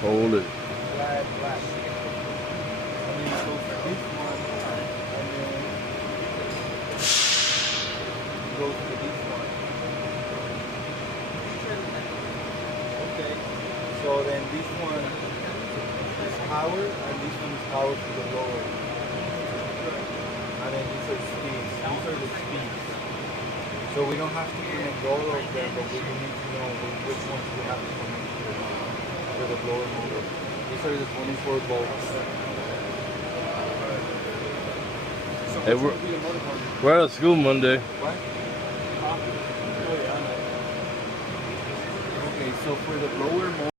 Hold it. Black. And then it goes to this one, and then it goes to this one. Okay. So then this one is power, and this one is power to the lower. And then these are speeds. These are the speeds. So we don't have to connect all of them, but we need to know which ones we have to connect for the blower motor. These are the 24 volts. So Hey, we're out of school Monday. what? Oh, yeah. Okay, so for the blower motor,